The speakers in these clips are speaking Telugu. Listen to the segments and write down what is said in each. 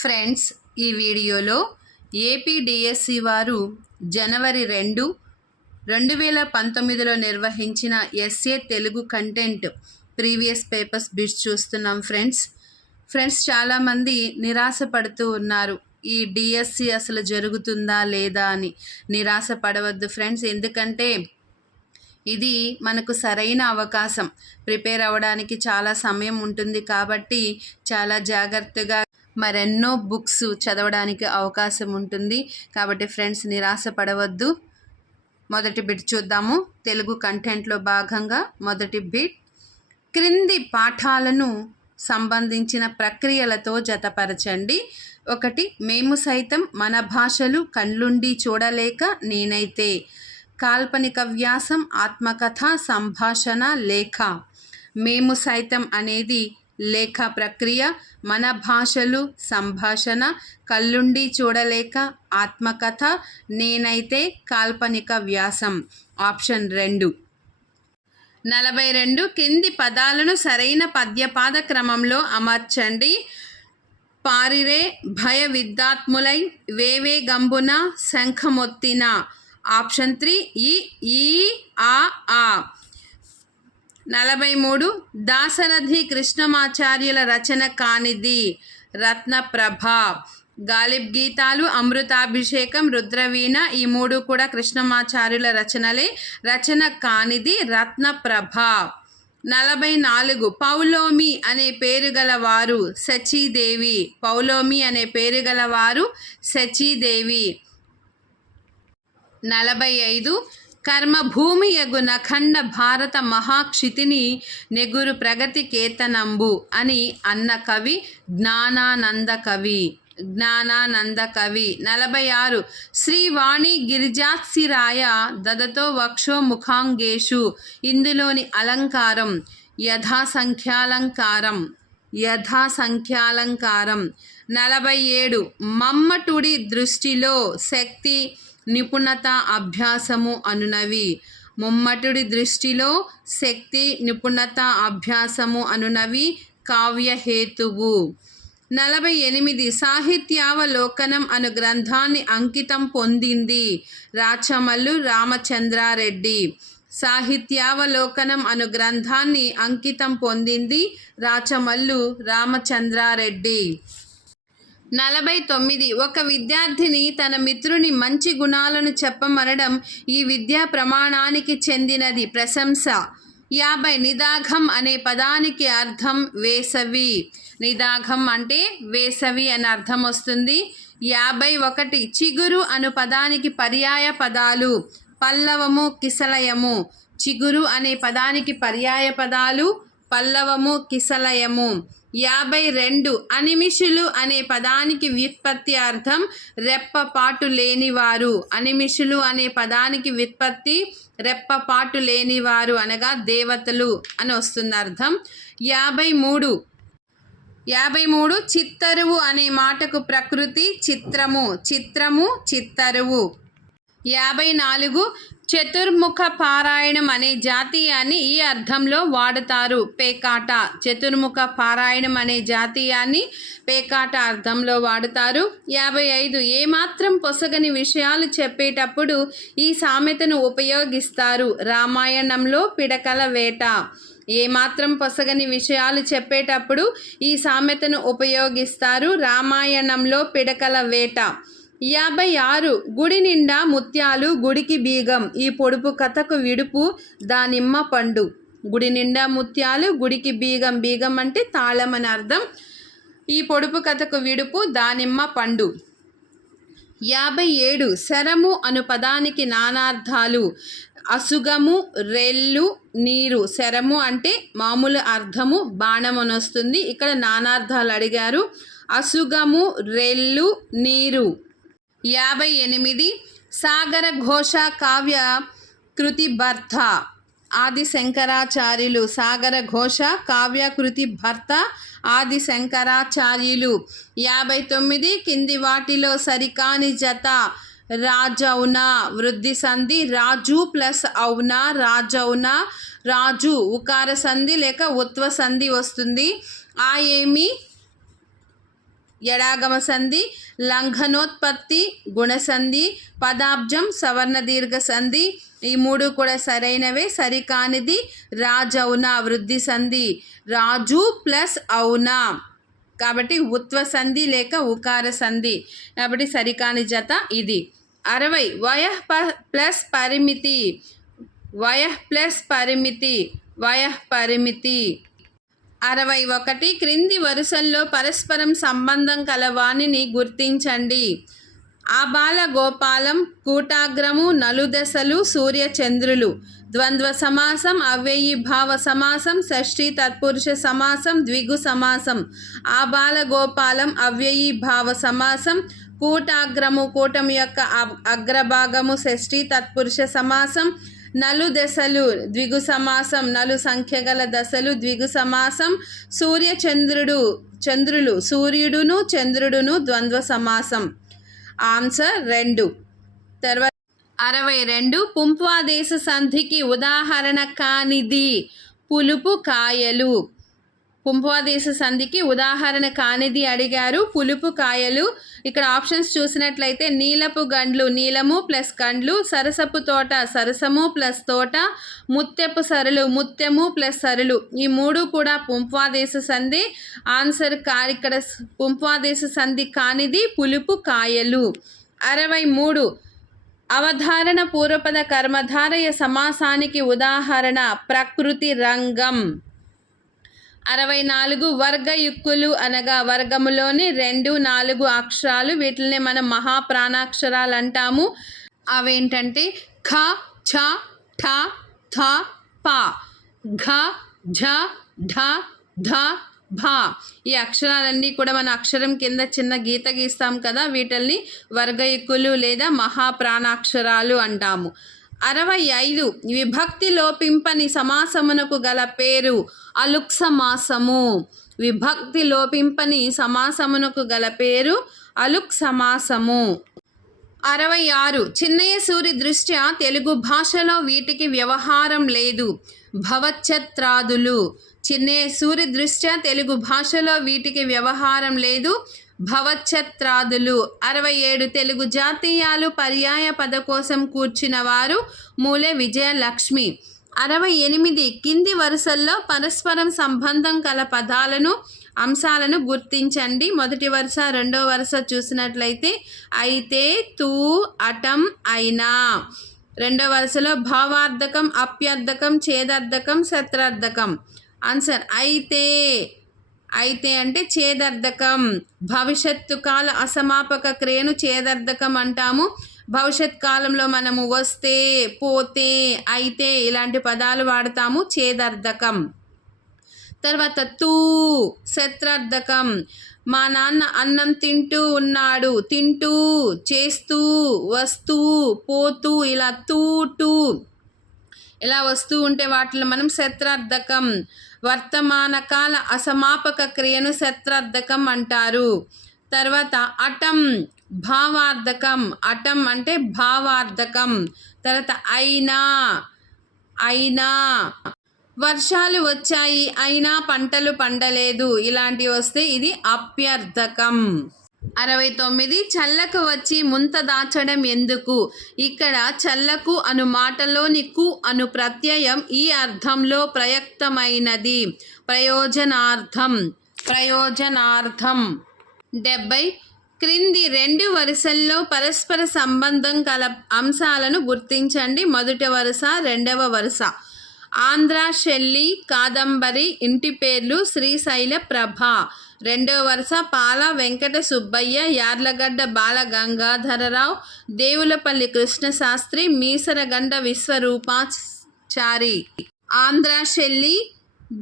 ఫ్రెండ్స్, ఈ వీడియోలో ఏపీ డిఎస్సి వారు జనవరి 2, 2019లో నిర్వహించిన SA Telugu content previous papers bits చూస్తున్నాం. ఫ్రెండ్స్ చాలామంది నిరాశపడుతూ ఉన్నారు. ఈ డిఎస్సి అసలు జరుగుతుందా లేదా అని. నిరాశ పడవద్దు ఫ్రెండ్స్, ఎందుకంటే ఇది మనకు సరైన అవకాశం. ప్రిపేర్ అవ్వడానికి చాలా సమయం ఉంటుంది కాబట్టి చాలా జాగ్రత్తగా మరెన్నో బుక్స్ చదవడానికి అవకాశం ఉంటుంది. కాబట్టి ఫ్రెండ్స్ నిరాశ పడవద్దు. మొదటి బిట్ చూద్దాము. తెలుగు కంటెంట్లో భాగంగా మొదటి బిట్, క్రింది పాఠాలను సంబంధించిన ప్రక్రియలతో జతపరచండి. 1. మేము సైతం మన భాషలు కళ్ళుండి చూడలేక నేనైతే. కాల్పనిక వ్యాసం, ఆత్మకథ, సంభాషణ, లేఖ. మేము సైతం అనేది లేఖ ప్రక్రియ, మన భాషలు సంభాషణ, కళ్ళుండి చూడలేక ఆత్మకథ, నేనైతే కాల్పనిక వ్యాసం. ఆప్షన్ 2. 42. కింది పదాలను సరైన పద్యపాద క్రమంలో అమర్చండి. పారిరే భయ విద్యాత్ములై వేవే గంబున శంఖమొత్తిన. ఆప్షన్ 3. ఈ ఆ. 43. దాశరథి కృష్ణమాచార్యుల రచన కానిది. రత్నప్రభ. గాలిబ్ గీతాలు, అమృతాభిషేకం, రుద్రవీణ ఈ 3 కూడా కృష్ణమాచార్యుల రచనలే. రచన కానిది రత్నప్రభ. 44. పౌలోమి అనే పేరు గలవారు శచీదేవి. పౌలోమి అనే పేరు గలవారు శచీదేవి. 45. కర్మభూమి యగున ఖండ భారత మహాక్షితిని నెగురు ప్రగతి కేతనంబు అని అన్న కవి జ్ఞానానంద కవి. 46. శ్రీవాణి గిరిజాత్సిరాయ దదతో వక్షో ముఖాంగేషు. ఇందులోని అలంకారం యథాసంఖ్యాలంకారం. 47. మమ్మటుడి దృష్టిలో శక్తి, నిపుణత, అభ్యాసము అనునవి. ముమ్మటుడి దృష్టిలో శక్తి, నిపుణత, అభ్యాసము అనునవి కావ్యహేతువు. 48. సాహిత్యావలోకనం అను గ్రంథాన్ని అంకితం పొందింది రాచమల్లు రామచంద్రారెడ్డి. సాహిత్యావలోకనం అను గ్రంథాన్ని అంకితం పొందింది రాచమల్లు రామచంద్రారెడ్డి. 49. ఒక విద్యార్థిని తన మిత్రుని మంచి గుణాలను చెప్పమనడం ఈ విద్యా ప్రమాణానికి చెందినది. ప్రశంస. 50. నిదాఘం అనే పదానికి అర్థం వేసవి. నిదాఘం అంటే వేసవి అని అర్థం వస్తుంది. 51. చిగురు అను పదానికి పర్యాయ పదాలు పల్లవము, కిసలయము. చిగురు అనే పదానికి పర్యాయ పదాలు పల్లవము, కిసలయము. 52. అనిమిషులు అనే పదానికి వ్యుత్పత్తి అర్థం రెప్పపాటు లేనివారు. అనిమిషులు అనే పదానికి వ్యుత్పత్తి రెప్పపాటు లేనివారు అనగా దేవతలు అని వస్తుంది అర్థం. 53. చిత్తరువు అనే మాటకు ప్రకృతి చిత్రము. చిత్రము, చిత్తరువు. 54. చతుర్ముఖ పారాయణం అనే జాతీయాన్ని ఈ అర్థంలో వాడుతారు. పేకాట. చతుర్ముఖ పారాయణం అనే జాతీయాన్ని పేకాట అర్థంలో వాడుతారు. 55. ఏమాత్రం పొసగని విషయాలు చెప్పేటప్పుడు ఈ సామెతను ఉపయోగిస్తారు. రామాయణంలో పిడకల వేట. ఏమాత్రం పొసగని విషయాలు చెప్పేటప్పుడు ఈ సామెతను ఉపయోగిస్తారు. రామాయణంలో పిడకల వేట. 56. గుడి నిండా ముత్యాలు గుడికి బీగం. ఈ పొడుపు కథకు విడుపు దానిమ్మ పండు. గుడి నిండా ముత్యాలు గుడికి బీగం. బీగం అంటే తాళం అని అర్థం. ఈ పొడుపు కథకు విడుపు దానిమ్మ పండు. 57. శరము అను పదానికి నానార్థాలు. అసుగము, రెల్లు, నీరు. శరము అంటే మామూలు అర్థము బాణం అని వస్తుంది. ఇక్కడ నానార్థాలు అడిగారు. అసుగము, రెల్లు, నీరు. 58. సాగర ఘోష కావ్య కృతి భర్త. ఆది శంకరాచార్యులు. సాగర ఘోష కావ్య కృతి భర్త ఆది శంకరాచార్యులు. 59. కింది వాటిలో సరికాని జత రాజౌనా. వృద్ధి సంధి రాజు ప్లస్ అవునా. రాజౌనా. రాజు ఉకార సంధి లేక ఉత్వ సంధి వస్తుంది. ఆ ఏమి ఎడాగమ సంధి, లంఘనోత్పత్తి గుణసంధి, పదాబ్జం సవర్ణ దీర్ఘ సంధి. ఈ మూడు కూడా సరైనవే. సరికానిది రాజౌనా వృద్ధి సంధి, రాజు ప్లస్ ఔనా కాబట్టి ఉత్వ సంధి లేక ఉకార సంధి. కాబట్టి సరికాని జత ఇది. 60 వయః ప్లస్ పరిమితి, వయః ప్లస్ పరిమితి, వయః పరిమితి. 61 క్రింది వరుసల్లో పరస్పరం సంబంధం కల వాణిని గుర్తించండి. ఆబాల గోపాలం, కూటాగ్రము, నలుదశలు, సూర్యచంద్రులు. ద్వంద్వ సమాసం, అవ్యయీభావ సమాసం, షష్ఠీ తత్పురుష సమాసం, ద్విగు సమాసం. ఆబాల గోపాలం అవ్యయీభావ సమాసం, కూటాగ్రము కూటమి యొక్క అగ్రభాగము షష్ఠీ తత్పురుష సమాసం, నలు దశలు ద్విగు సమాసం, నలు సంఖ్య గల దశలు ద్విగు సమాసం, చంద్రులు సూర్యుడును చంద్రుడును ద్వంద్వ సమాసం. ఆన్సర్ 2. తర్వాత 62 పుంప్వాదేశ సంధికి ఉదాహరణ కానిది పులుపు కాయలు. పుంప్వాదేశ సంధికి ఉదాహరణ కానిది అడిగారు. పులుపు కాయలు. ఇక్కడ ఆప్షన్స్ చూసినట్లయితే నీలపు గండ్లు నీలము ప్లస్ గండ్లు, సరసపు తోట సరసము ప్లస్ తోట, ముత్యపు సరులు ముత్యము ప్లస్ సరులు. ఈ మూడు కూడా పుంప్వాదేశ సంధి. ఆన్సర్ ఇక్కడ పుంప్వాదేశ సంధి కానిది పులుపు కాయలు. 63 అవధారణ పూర్వపద కర్మధారయ సమాసానికి ఉదాహరణ ప్రకృతి రంగం. 64 వర్గయుక్కులు అనగా వర్గములోని 2, 4 అక్షరాలు. వీటిని మనం మహాప్రాణాక్షరాలు అంటాము. అవేంటంటే ఖ, ఛ, ఠ, థ, ప, ఘ, ఝ, ఢ, ధ, భ. ఈ అక్షరాలన్నీ కూడా మన అక్షరం కింద చిన్న గీత గీస్తాం కదా, వీటిల్ని వర్గయుక్కులు లేదా మహాప్రాణాక్షరాలు అంటాము. 65 విభక్తి లోపింపని సమాసమునకు గల పేరు అలుక్ సమాసము. విభక్తి లోపింపని సమాసమునకు గల పేరు అలుక్ సమాసము. 66 చిన్నయ సూరి దృష్ట్యా తెలుగు భాషలో వీటికి వ్యవహారం లేదు. భవచ్ఛత్రాదులు. చిన్నయ సూరి దృష్ట్యా తెలుగు భాషలో వీటికి వ్యవహారం లేదు. భవచ్ఛత్రాదులు. 67 తెలుగు జాతీయాలు పర్యాయ పద కోసం కూర్చిన వారు మూలె విజయలక్ష్మి. 68 కింది వరుసల్లో పరస్పరం సంబంధం కల పదాలను అంశాలను గుర్తించండి. మొదటి వరుస రెండో వరుస చూసినట్లయితే అయితే, తూ, అటం, అయినా. రెండో వరుసలో భావార్థకం, అప్యర్థకం, ఛేదర్థకం, శత్రార్థకం. ఆన్సర్ అయితే. అయితే అంటే ఛేదర్థకం. భవిష్యత్తు కాల అసమాపక క్రియను ఛేదర్థకం అంటాము. భవిష్యత్ కాలంలో మనము వస్తే, పోతే, అయితే ఇలాంటి పదాలు వాడతాము. ఛేదర్థకం. తర్వాత తూ శత్రార్థకం. మా నాన్న అన్నం తింటూ ఉన్నాడు. తింటూ, చేస్తూ, వస్తూ, పోతూ ఇలా తూ టూ ఇలా వస్తూ ఉంటే వాటిని మనం శత్రార్థకం. వర్తమాన కాల అసమాపక క్రియను శత్రార్థకం అంటారు. తర్వాత అటం భావార్థకం. అటం అంటే భావార్థకం. తర్వాత అయినా. అయినా వర్షాలు వచ్చాయి అయినా పంటలు పండలేదు ఇలాంటివి వస్తే ఇది అప్యర్థకం. 69 చల్లకు వచ్చి ముంత దాచడం ఎందుకు. ఇక్కడ చల్లకు అను మాటలోని కు అను ప్రత్యయం ఈ అర్థంలో ప్రయుక్తమైనది. ప్రయోజనార్థం. ప్రయోజనార్థం. 70 క్రింది 2 వరుసల్లో పరస్పర సంబంధం కల అంశాలను గుర్తించండి. మొదటి వరుస రెండవ వరుస. ఆంధ్ర షెల్లి, కాదంబరి ఇంటి పేర్లు శ్రీశైల ప్రభ. రెండవ వరుస పాల వెంకట సుబ్బయ్య, యార్లగడ్డ బాల గంగాధరరావు, దేవులపల్లి కృష్ణశాస్త్రి, మీసరగండ విశ్వరూపాచారి. ఆంధ్ర షెల్లి,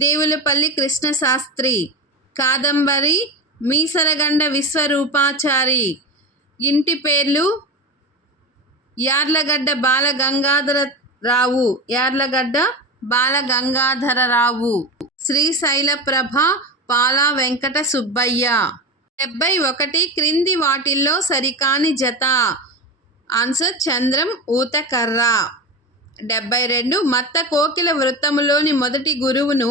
దేవులపల్లి కృష్ణశాస్త్రి. కాదంబరి మీసరగండ విశ్వరూపాచారి. ఇంటి పేర్లు యార్లగడ్డ బాల గంగాధరరావు, యార్లగడ్డ బాల గంగాధరరావు. శ్రీశైల ప్రభ పాల వెంకట సుబ్బయ్య. 71 క్రింది వాటిల్లో సరికాని జత. ఆన్సర్ చంద్రం ఊతకర్ర. 72 మత్త కోకిల వృత్తములోని మొదటి గురువును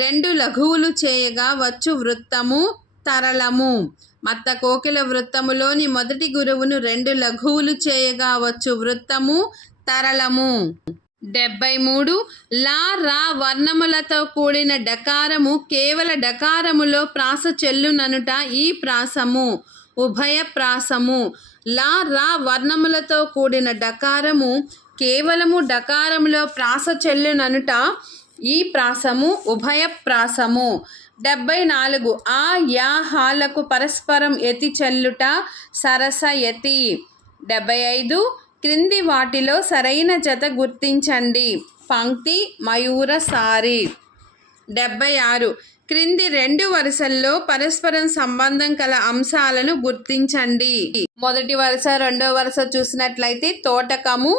2 లఘువులు చేయగా వచ్చు వృత్తము తరళము. మత్త కోకిల వృత్తములోని మొదటి గురువును 2 లఘువులు చేయగా వచ్చు వృత్తము తరళము. 73 లా రా వర్ణములతో కూడిన డకారము కేవల డకారములో ప్రాస చెల్లుననుట ఈ ప్రాసము ఉభయ ప్రాసము. లా రా వర్ణములతో కూడిన డకారము కేవలము డకారములో ప్రాస చెల్లుననుట ఈ ప్రాసము ఉభయ ప్రాసము. 74 ఆ యా హాలకు పరస్పరం యతి చెల్లుట సరస యతి. 75 క్రింది వాటిలో సరైన జత గుర్తించండి. పంక్తి మయూర సారి. 76 క్రింది 2 వరుసల్లో పరస్పరం సంబంధం కల అంశాలను గుర్తించండి. మొదటి వరుస రెండో వరుస చూసినట్లయితే తోటకము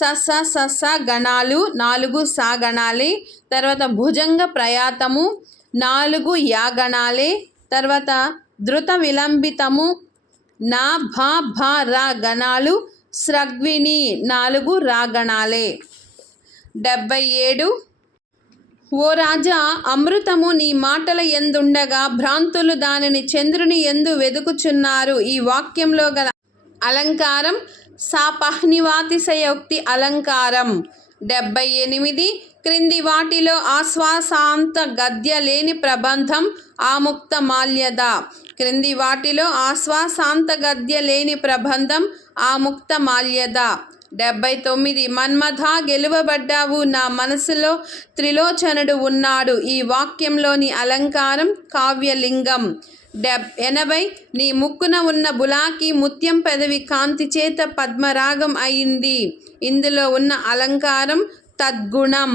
సస్స సస్స గణాలు 4 సా గణాలే. తర్వాత భుజంగ ప్రయాతము 4 యా గణాలే. తర్వాత ధృత విలంబితము నా భా భా రా గణాలు. స్రగ్విణి 4 రా గణాలే. 77 ఓ రాజా, అమృతము నీ మాటల యందుండగా భ్రాంతులు దానిని చంద్రుని యందు వెదుకుచున్నారు. ఈ వాక్యంలో గల అలంకారం సాపహ్నివాతిశయోక్తి అలంకారం. 78 క్రింది వాటిలో ఆశ్వాసాంత గద్య లేని ప్రబంధం ఆముక్త మాల్యద. క్రింది వాటిలో ఆశ్వాసాంత గద్య లేని ప్రబంధం ఆముక్త మాల్యద. 79 మన్మథ గెలువబడ్డావు, నా మనసులో త్రిలోచనుడు ఉన్నాడు. ఈ వాక్యంలోని అలంకారం కావ్యలింగం. 80 నీ ముక్కున ఉన్న బులాకి ముత్యం పెదవి కాంతి చేత పద్మరాగం అయింది. ఇందులో ఉన్న అలంకారం తద్గుణం.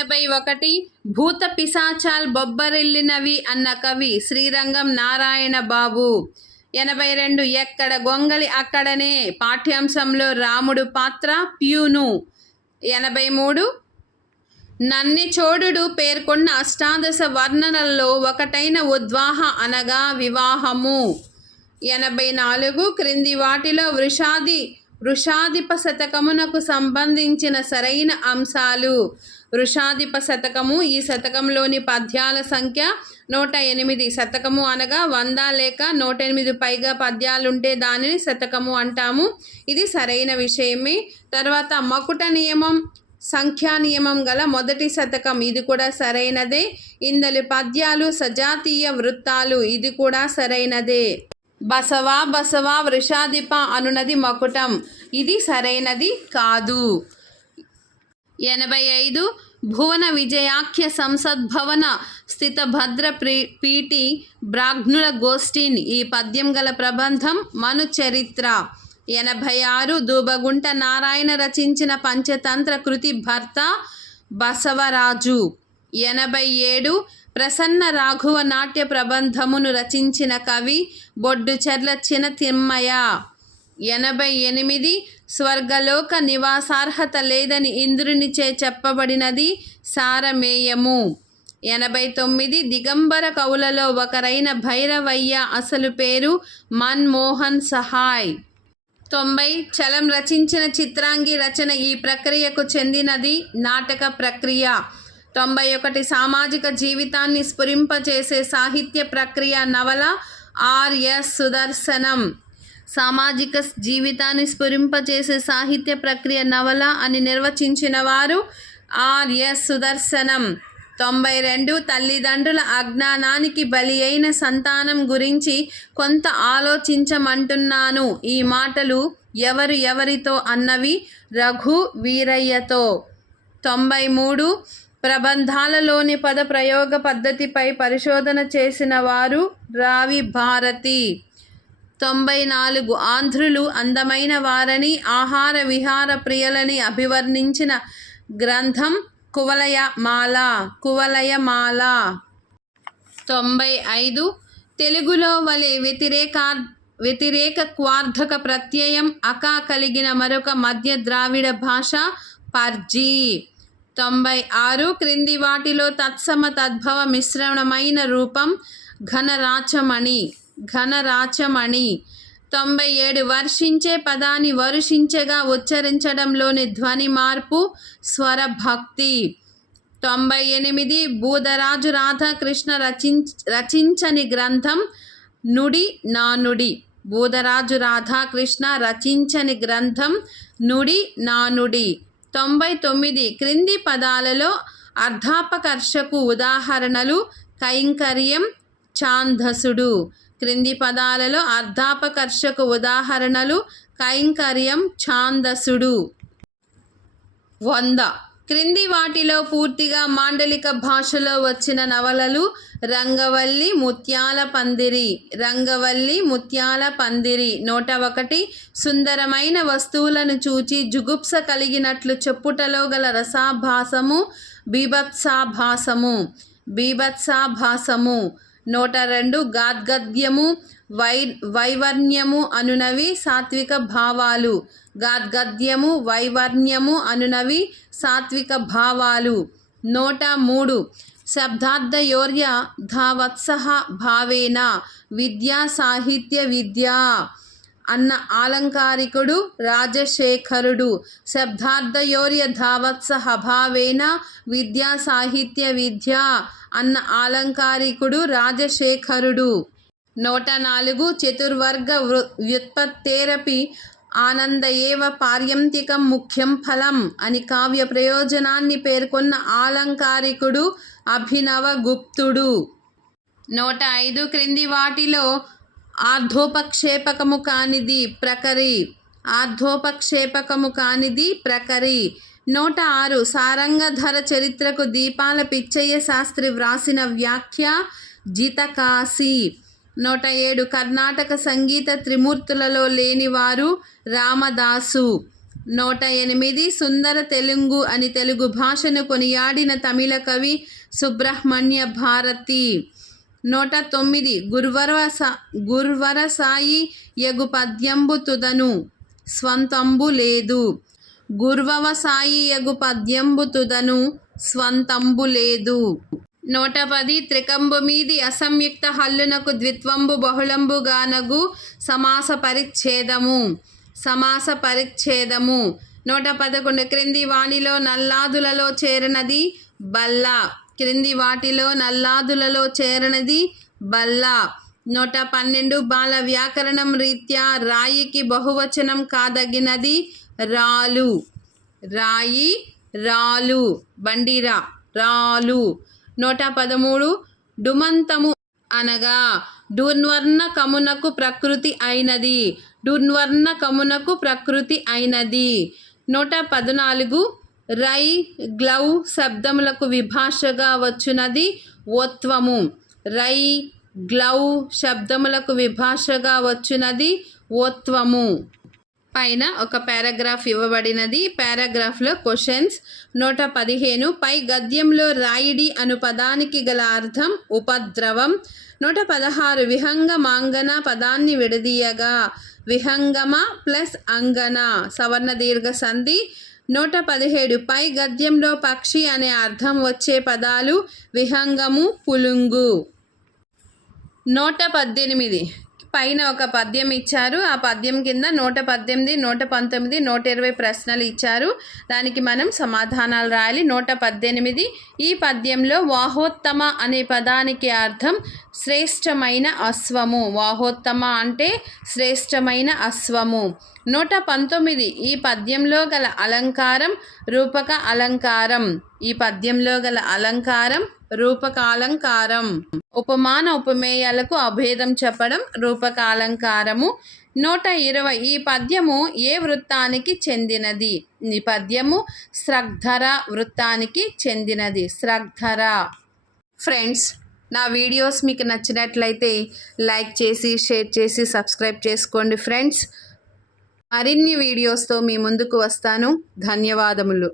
81 భూత పిశాచాల్ బొబ్బరిల్లినవి అన్న కవి శ్రీరంగం నారాయణ బాబు. 82 ఎక్కడ గొంగళి అక్కడనే పాఠ్యాంశంలో రాముడు పాత్ర ప్యూను. 83 నన్నిచోడుడు పేర్కొన్న అష్టాదశ వర్ణనల్లో ఒకటైన ఉద్వాహ అనగా వివాహము. 84 క్రింది వాటిలో వృషాధిప శతకమునకు సంబంధించిన సరైన అంశాలు. వృషాధిప శతకము ఈ శతకంలోని పద్యాల సంఖ్య 108. శతకము అనగా 100 లేక 108 పైగా పద్యాలుంటే దానిని శతకము అంటాము. ఇది సరైన విషయమే. తర్వాత మకుట నియమం సంఖ్యా నియమం గల మొదటి శతకం, ఇది కూడా సరైనదే. ఇందలి పద్యాలు సజాతీయ వృత్తాలు, ఇది కూడా సరైనదే. బసవా బసవా వృషాధిప అనునది మకుటం, ఇది సరైనది కాదు. 85 భువన విజయాఖ్య సంసద్భవన స్థితభద్ర పీటి బ్రాహ్మణుల గోష్ఠిన్, ఈ పద్యం గల ప్రబంధం మను చరిత్ర. 86 దూబగుంట నారాయణ రచించిన పంచతంత్ర కృతి భర్త బసవరాజు. 87 ప్రసన్న రాఘవ నాట్య ప్రబంధమును రచించిన కవి బొడ్డుచెర్ల చిన తిమ్మయ. 88 స్వర్గలోక నివాసార్హత లేదని ఇంద్రునిచే చెప్పబడినది సారమేయము. 89 దిగంబర కవులలో ఒకరైన భైరవయ్య అసలు పేరు మన్మోహన్ సహాయ్. 90 చలం రచించిన చిత్రాంగి రచన ఈ ప్రక్రియకు చెందినది నాటక ప్రక్రియ. 91 సామాజిక జీవితాన్ని స్ఫురింపచేసే సాహిత్య ప్రక్రియ నవల ఆర్.ఎస్. సుదర్శనం. సామాజిక జీవితాన్ని స్ఫురింపచేసే సాహిత్య ప్రక్రియ నవల అని నిర్వచించిన వారు ఆర్.ఎస్. సుదర్శనం. 92 తల్లిదండ్రుల అజ్ఞానానికి బలి అయిన సంతానం గురించి కొంత ఆలోచించమంటున్నాను. ఈ మాటలు ఎవరితో అన్నవి? రఘు వీరయ్యతో. 93 ప్రబంధాలలోని పద ప్రయోగ పద్ధతిపై పరిశోధన చేసిన వారు రావి భారతి. 94 ఆంధ్రులు అందమైన వారని, ఆహార విహార ప్రియులని అభివర్ణించిన గ్రంథం కువలయమాల. 95 తెలుగులో వలె వ్యతిరేక క్వార్థక ప్రత్యయం అకా కలిగిన మరొక మధ్య ద్రావిడ భాష పర్జీ. 96 క్రింది వాటిలో తత్సమ తద్భవ మిశ్రమమైన రూపం ఘనరాచమణి. 97 వర్షించే పదాన్ని వరుషించగా ఉచ్చరించడంలోని ధ్వని మార్పు స్వరభక్తి. 98 బూదరాజు రాధాకృష్ణ రచించని గ్రంథం నుడి నానుడి. బూదరాజు రాధాకృష్ణ రచించని గ్రంథం నుడి నానుడి. 99 క్రింది పదాలలో అర్థాపకర్షకు ఉదాహరణలు కైంకర్యం, ఛాందసుడు. క్రింది పదాలలో అర్థాపకర్షకు ఉదాహరణలు కైంకర్యం, ఛాందసుడు. 100 క్రింది వాటిలో పూర్తిగా మాండలిక భాషలో వచ్చిన నవలలు రంగవల్లి, ముత్యాల పందిరి. రంగవల్లి, ముత్యాల పందిరి. 101 సుందరమైన వస్తువులను చూచి జుగుప్స కలిగినట్లు చెప్పుటలో గల రసాభాసము బీభత్సాభాసము. బీభత్సాభాసము. 102 గాద్గద్యము, వైవర్ణ్యము అనునవి సాత్విక భావాలు. గాద్గద్యము, వైవర్ణ్యము అనునవి సాత్విక భావాలు. 103 శబ్దార్థయోర్య ధావత్సః భావేన విద్యా సాహిత్య విద్యా అన్న ఆలంకారికుడు రాజశేఖరుడు. శబ్దార్థయోర్య ధావత్సః భావేన విద్యా సాహిత్య విద్యా అన్న ఆలంకారికుడు రాజశేఖరుడు. 104 చతుర్వర్గ వ్యుత్పత్తేరపి ఆనంద ఏవ పార్యంతికం ముఖ్యం ఫలం అని కావ్య ప్రయోజనాన్ని పేర్కొన్న ఆలంకారికుడు అభినవగుప్తుడు. 105 క్రింది వాటిలో ఆర్ధోపక్షేపకము కానిది ప్రకరి. ఆర్ధోపక్షేపకము కానిది ప్రకరి. 106 సారంగధర చరిత్రకు దీపాల పిచ్చయ్య శాస్త్రి వ్రాసిన వ్యాఖ్య జితకాశి. 107 కర్ణాటక సంగీత త్రిమూర్తులలో లేనివారు రామదాసు. 108 సుందర తెలుగు అని తెలుగు భాషను కొనియాడిన తమిళ కవి సుబ్రహ్మణ్య భారతి. 109 గుర్వరసాయి యగు పద్యంబు తుదను స్వంతంబు లేదు. గుర్వవసాయి యగు పద్యంబు తుదను స్వంతంబు లేదు. 110 త్రికంబు మీది అసంయుక్త హల్లునకు ద్విత్వంబు బహుళంబు గానగు సమాస పరిచ్ఛేదము. సమాస పరిచ్ఛేదము. 111 క్రింది వాణిలో నల్లాదులలో చేరనది బల్ల. క్రింది వాటిలో నల్లాదులలో చేరనది బల్ల. 112 బాల వ్యాకరణం రీత్యా రాయికి బహువచనం కాదగినది రాలు. రాయి, రాలు. బండిరా, రాలు. 113 డుమంతము అనగా డున్వర్ణ కమునకు ప్రకృతి అయినది. డున్వర్ణ కమునకు ప్రకృతి అయినది. 114 రై, గ్లౌ శబ్దములకు విభాషగా వచ్చునది ఓత్వము. రై, గ్లౌ శబ్దములకు విభాషగా వచ్చునది ఓత్వము. పైన ఒక పారాగ్రాఫ్ ఇవ్వబడినది. పారాగ్రాఫ్లో క్వశ్చన్స్. 115 పై గద్యంలో రాయిడి అను పదానికి గల అర్థం ఉపద్రవం. 116 విహంగమాంగన పదాన్ని విడదీయగా విహంగమ ప్లస్ అంగన సవర్ణ దీర్ఘ సంధి. 117 పై గద్యంలో పక్షి అనే అర్థం వచ్చే పదాలు విహంగము, పులుంగు. 118 పైన ఒక పద్యం ఇచ్చారు. ఆ పద్యం కింద 118, 119, 120 ప్రశ్నలు ఇచ్చారు. దానికి మనం సమాధానాలు రాయాలి. 118 ఈ పద్యంలో వాహోత్తమ అనే పదానికి అర్థం శ్రేష్టమైన అశ్వము. వాహోత్తమ అంటే శ్రేష్టమైన అశ్వము. 119 ఈ పద్యంలో గల అలంకారం రూపక అలంకారం. ఈ పద్యంలో గల అలంకారం రూపకాలంకారం. ఉపమాన ఉపమేయాలకు అభేదం చెప్పడం రూపకాలంకారము. 120 ఈ పద్యము ఏ వృత్తానికి చెందినది? ఈ పద్యము స్రగ్ధర వృత్తానికి చెందినది. స్రగ్ధర. ఫ్రెండ్స్, నా వీడియోస్ మీకు నచ్చినట్లయితే లైక్ చేసి, షేర్ చేసి, సబ్స్క్రైబ్ చేసుకోండి ఫ్రెండ్స్. మరిన్ని వీడియోస్తో మీ ముందుకు వస్తాను. ధన్యవాదములు.